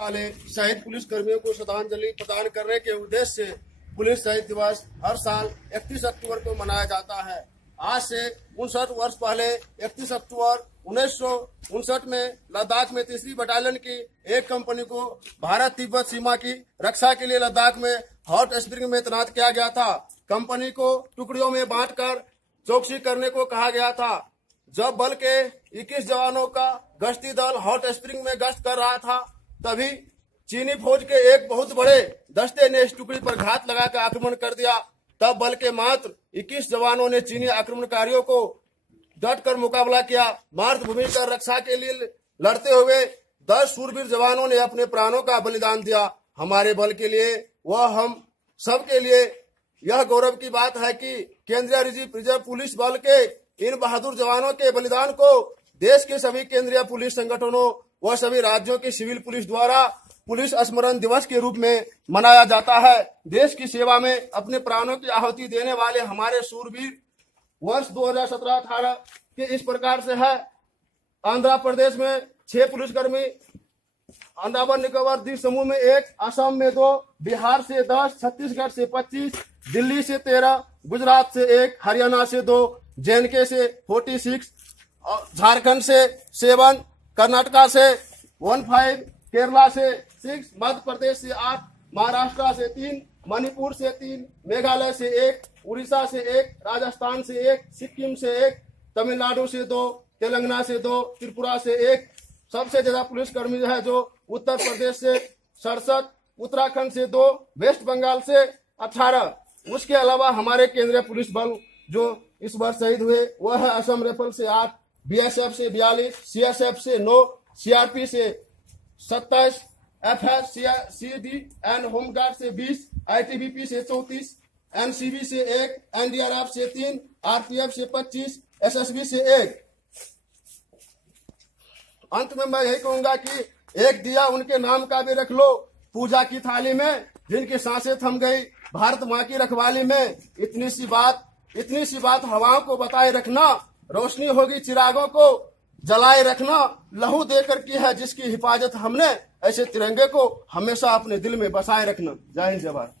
वाले शहीद पुलिस कर्मियों को श्रद्धांजलि प्रदान करने के उद्देश्य से पुलिस शहीद दिवस हर साल 31 अक्टूबर को मनाया जाता है। आज से 59 वर्ष पहले 31 अक्टूबर 1959 में लद्दाख में 3री बटालियन की एक कंपनी को भारत तिब्बत सीमा की रक्षा के लिए लद्दाख में हॉट स्प्रिंग में तैनात किया गया था। कंपनी को टुकड़ियों में बांटकर चौकसी करने को कहा गया था। जब बल के 21 जवानों का गश्ती दल हॉट स्प्रिंग में गश्त कर रहा था, तभी चीनी फौज के एक बहुत बड़े दस्ते ने इस टुकड़ी पर घात लगाकर आक्रमण कर दिया। तब बल के मात्र 21 जवानों ने चीनी आक्रमणकारियों को डट कर मुकाबला किया। मातृभूमि की रक्षा के लिए लड़ते हुए 10 शूरवीर जवानों ने अपने प्राणों का बलिदान दिया। हमारे बल के लिए वह हम सब के लिए यह गौरव की बात है कि केंद्रीय रिजर्व पुलिस बल के इन बहादुर जवानों के बलिदान को देश के सभी केंद्रीय पुलिस संगठनों व सभी राज्यों की सिविल पुलिस द्वारा पुलिस स्मरण दिवस के रूप में मनाया जाता है। देश की सेवा में अपने प्राणों की आहुति देने वाले हमारे शूरवीर वर्ष 2017-18 के इस प्रकार से है। आंध्र प्रदेश में 6 पुलिसकर्मी, अंडमान निकोबार द्वीप समूह में 1, असम में 2, बिहार से 10, छत्तीसगढ़ से 25, दिल्ली से 13, गुजरात से 1, हरियाणा से 2, JNK से 46, झारखंड से 7, कर्नाटका से 15, केरला से 6, मध्य प्रदेश से 8, महाराष्ट्र से 3, मणिपुर से 3, मेघालय से 1, उड़ीसा से 1, राजस्थान से 1, सिक्किम से 1, तमिलनाडु से 2, तेलंगाना से 2, त्रिपुरा से 1। सबसे ज्यादा पुलिसकर्मी है जो उत्तर प्रदेश से 67, उत्तराखंड से 2, वेस्ट बंगाल से 18। उसके अलावा हमारे केंद्रीय पुलिस बल जो इस वर्ष शहीद हुए वह है असम राइफल से 8, BSF से 42, CSF से 9, CRP से 27, FS, CD एंड होमगार्ड से 20, ITBP से 34, NCB से 1, NDRF से 3, RPF से 25, SSB से 1। अंत में मैं यही कहूंगा कि एक दिया उनके नाम का भी रख लो पूजा की थाली में, जिनकी सांसें थम गई भारत माँ की रखवाली में। इतनी सी बात हवाओं को बताए रखना, रोशनी होगी चिरागों को जलाए रखना। लहू देकर की है जिसकी हिफाजत हमने, ऐसे तिरंगे को हमेशा अपने दिल में बसाए रखना। जय हिंद, जय भारत।